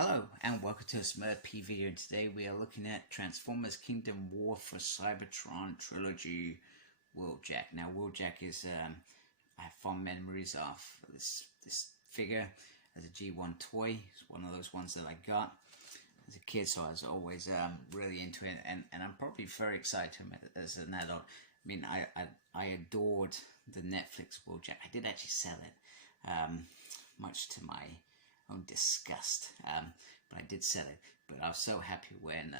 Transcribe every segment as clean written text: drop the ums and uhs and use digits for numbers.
Hello and welcome to a Smurf video, and today we are looking at Transformers Kingdom War for Cybertron Trilogy Wheeljack. Now Wheeljack is, I have fond memories of this figure as a G1 toy. It's one of those ones that I got as a kid, so I was always really into it, and I'm probably very excited to him as an adult. I mean, I adored the Netflix Wheeljack. I did actually sell it, much to my own disgust, but I did sell it. But I was so happy when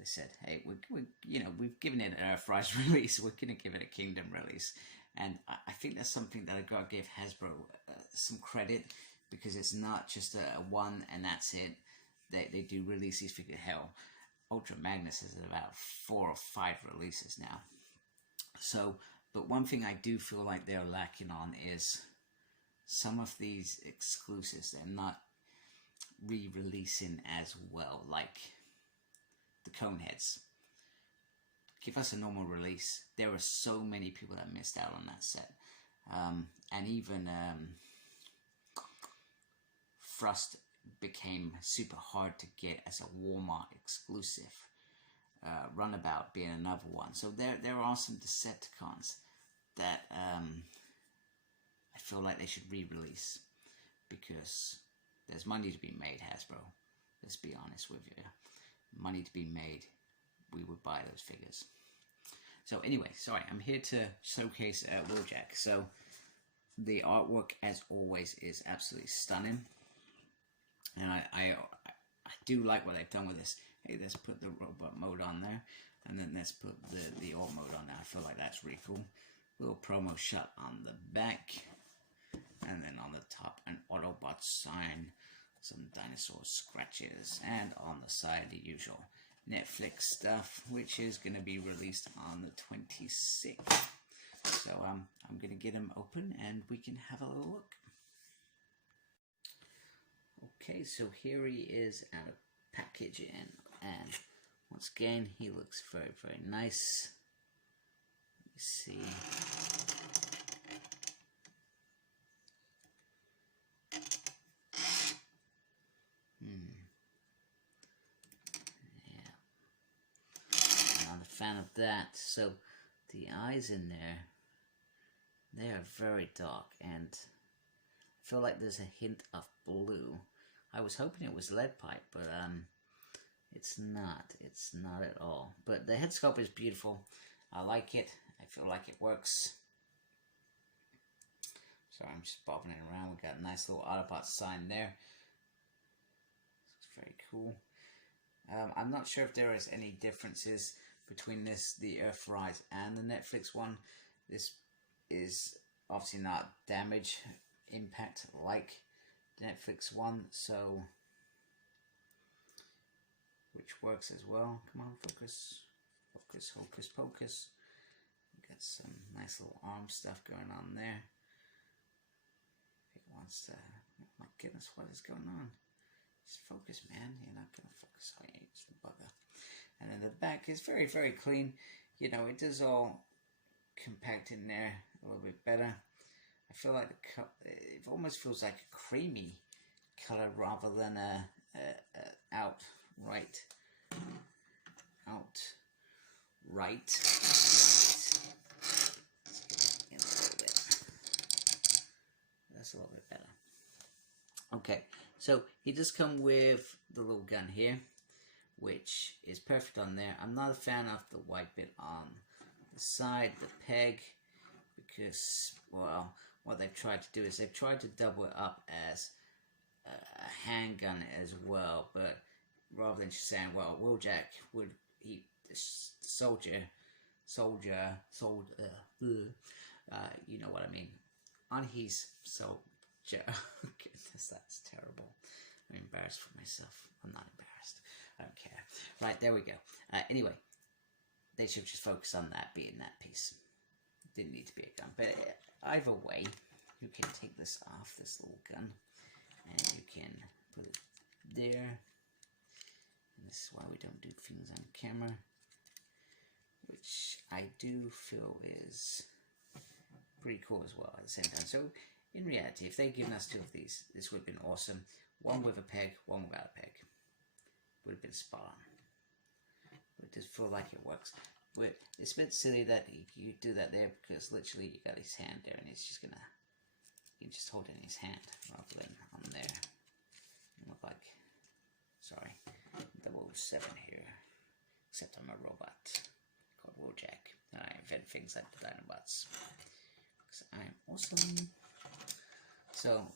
they said, "Hey, we've given it an Earthrise release. We're going to give it a Kingdom release." And I think that's something that I got to give Hasbro some credit, because it's not just a one and that's it. They do release these figures. Hell, Ultra Magnus has about 4 or 5 releases now. So, but one thing I do feel like they're lacking on is some of these exclusives. They're not re-releasing as well, like the Coneheads. Give us a normal release. There were so many people that missed out on that set, and even Thrust became super hard to get as a Walmart exclusive. Runabout being another one. So there are some Decepticons that I feel like they should re-release, because there's money to be made, Hasbro. Let's be honest with you. Money to be made. We would buy those figures. So anyway, sorry, I'm here to showcase Wheeljack. So the artwork, as always, is absolutely stunning. And I do like what they've done with this. Hey, let's put the robot mode on there, and then let's put the alt mode on there. I feel like that's really cool. Little promo shot on the back. And then on the top, an Autobot sign, some dinosaur scratches, and on the side, the usual Netflix stuff, which is going to be released on the 26th. So I'm going to get them open, and we can have a little look. Okay, so here he is out of packaging, and once again, he looks very, very nice. Let me see. Yeah, I'm not a fan of that. So the eyes in there, they are very dark, and I feel like there's a hint of blue. I was hoping it was lead pipe, but it's not. It's not at all. But the head sculpt is beautiful. I like it. I feel like it works. Sorry, I'm just bobbing it around. We got a nice little Autobot sign there. Very cool. I'm not sure if there is any differences between the Earthrise and the Netflix one. This is obviously not damage impact like the Netflix one, so which works as well. Come on, focus, focus, hocus pocus. We got some nice little arm stuff going on there. It wants to. Oh my goodness, what is going on? Just focus, man. You're not going to focus. Oh, yeah, it's the bugger. And then the back is very, very clean. You know, it does all compact in there a little bit better. I feel like it almost feels like a creamy color rather than a outright. Let's get in a little bit. That's a little bit better. Okay, so he does come with the little gun here, which is perfect on there. I'm not a fan of the white bit on the side, the peg, because, well, what they've tried to do is they've tried to double it up as a handgun as well, but rather than just saying, well, Wheeljack would, the soldier, you know what I mean, on his soldier. Goodness, that's terrible. I'm embarrassed for myself. I'm not embarrassed. I don't care. Right, there we go. Anyway, they should just focus on that being that piece. Didn't need to be a gun. But either way, you can take this off, this little gun, and you can put it there. And this is why we don't do things on camera, which I do feel is pretty cool as well at the same time. So in reality, if they'd given us 2 of these, this would have been awesome. One with a peg, one without a peg. Would have been spot on. But it just feel like it works. But it's a bit silly that you do that there, because literally you got his hand there and it's just gonna, you just hold it in his hand rather than on there. It look like, sorry, 007 here. Except I'm a robot called Wheeljack, and I invent things like the Dinobots. Because I'm awesome. So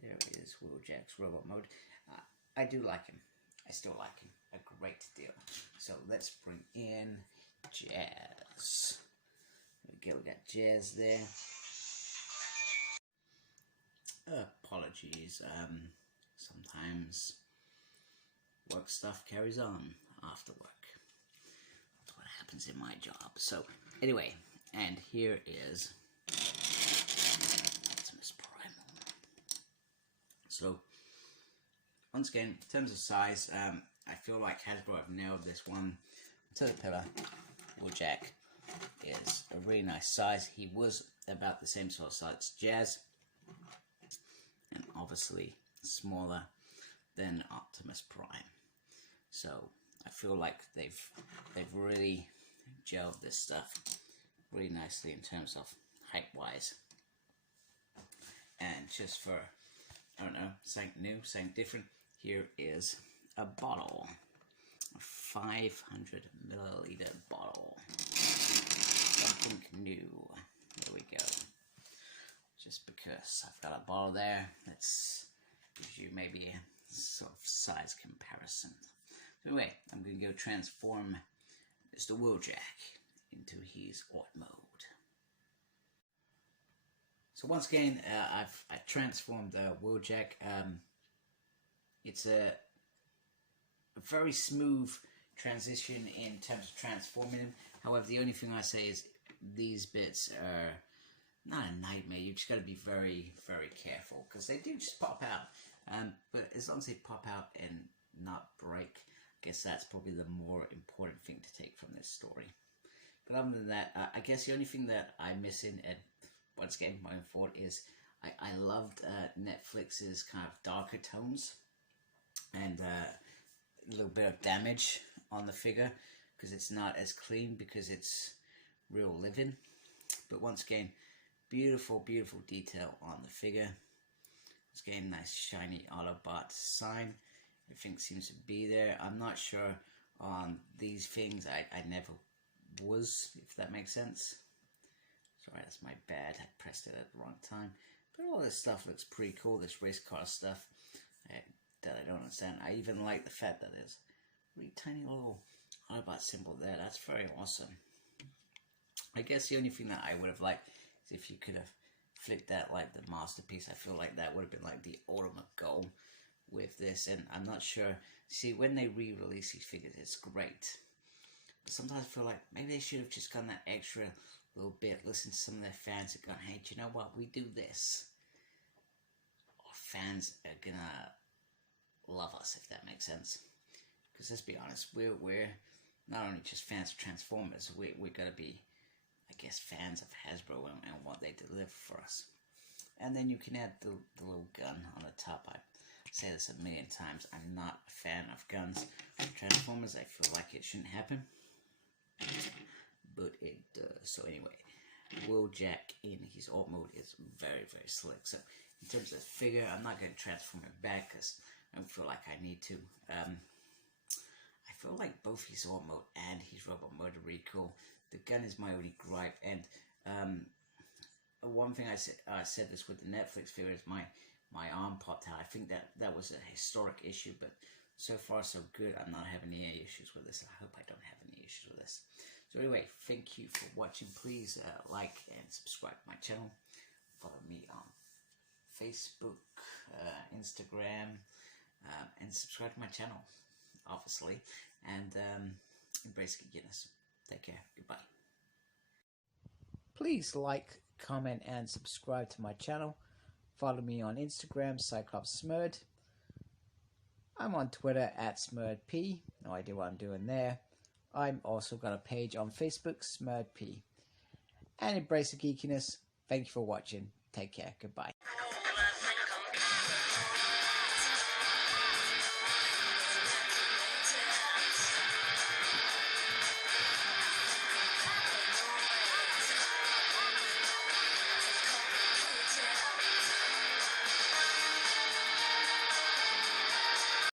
there is Wheeljack's robot mode. I do like him. I still like him a great deal. So let's bring in Jazz. There we go, we got Jazz there. Apologies, sometimes work stuff carries on after work. That's what happens in my job. So anyway, and here is Optimus Prime. So once again, in terms of size, I feel like Hasbro have nailed this one. Pillar Wheeljack is a really nice size. He was about the same sort of size as Jazz, and obviously smaller than Optimus Prime. So I feel like they've really gelled this stuff really nicely in terms of height wise. And just for, I don't know, something new, something different, here is a bottle, a 500 milliliter bottle, something new. There we go. Just because I've got a bottle there, that's gives you maybe a sort of size comparison. So anyway, I'm going to go transform Mr. Wheeljack into his Art mode. So once again, I transformed Wheeljack. It's a very smooth transition in terms of transforming him. However, the only thing I say is these bits are not a nightmare. You just got to be very, very careful, because they do just pop out. But as long as they pop out and not break, I guess that's probably the more important thing to take from this story. But other than that, I guess the only thing that I'm missing, and once again, my own fault, is I loved Netflix's kind of darker tones and a little bit of damage on the figure, because it's not as clean, because it's real living. But once again, beautiful, beautiful detail on the figure. Once again, nice shiny Autobot sign. Everything seems to be there. I'm not sure on these things. I never was, if that makes sense. Sorry, that's my bad. I pressed it at the wrong time. But all this stuff looks pretty cool. This race car stuff that I don't understand. I even like the fact that there's a really tiny little Autobot symbol there. That's very awesome. I guess the only thing that I would have liked is if you could have flipped that like the Masterpiece. I feel like that would have been like the ultimate goal with this. And I'm not sure. See, when they re-release these figures, it's great. But sometimes I feel like maybe they should have just gone that extra little bit, listen to some of their fans and gone, hey, do you know what? We do this. Our fans are gonna love us, if that makes sense. Because let's be honest, we're not only just fans of Transformers, we're gonna be, I guess, fans of Hasbro and what they deliver for us. And then you can add the little gun on the top. I say this a million times, I'm not a fan of guns. With Transformers, I feel like it shouldn't happen, but it does. So anyway, Wheeljack in his alt mode is very, very slick. So in terms of the figure, I'm not going to transform it back because I don't feel like I need to. I feel like both his alt mode and his robot mode are really cool. The gun is my only gripe, and one thing I said this with the Netflix figure is my arm popped out. I think that was a historic issue, but so far so good. I'm not having any issues with this. I hope I don't have any issues with this. So anyway, thank you for watching. Please like and subscribe to my channel. Follow me on Facebook, Instagram, and subscribe to my channel, obviously. And embrace geekiness. Take care. Goodbye. Please like, comment, and subscribe to my channel. Follow me on Instagram, CyclopsSmurd. I'm on Twitter @SmurdP. No idea what I'm doing there. I'm also got a page on Facebook, SmurdP. And embrace the geekiness. Thank you for watching. Take care. Goodbye.